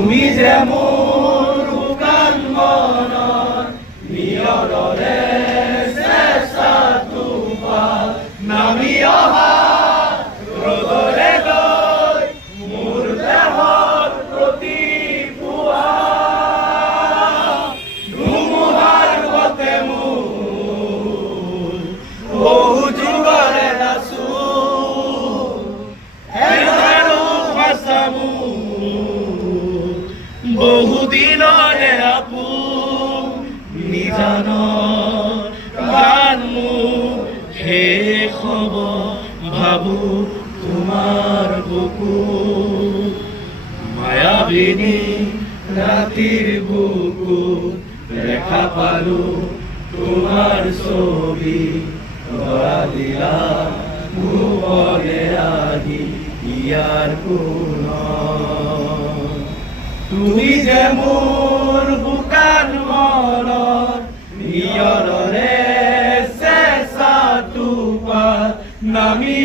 তুমি যে মোৰ শুকান মনৰ নিয়ৰৰে চেষ্টা তোমাৰ নামি অহা ৰ'দৰে গৈ মোৰ দেহৰ প্ৰতি পুৱা ধুমুহাৰ গতে মোৰ বহু যুগৰে নাচো বহুদিনৰে আপু নিজানৰ গান মোৰ শেষ হ'ব ভাবো তোমাৰ বুকু মায়াবিনী ৰাতিৰ বুকু দেখা পালো তোমাৰ ছবি ধৰা দিলা ভুৱনে আহি ইয়াৰ কোণত তুমি যে মোৰ শুকান মনৰ নিয়ৰৰে চেষ্টা তোমাৰ নামি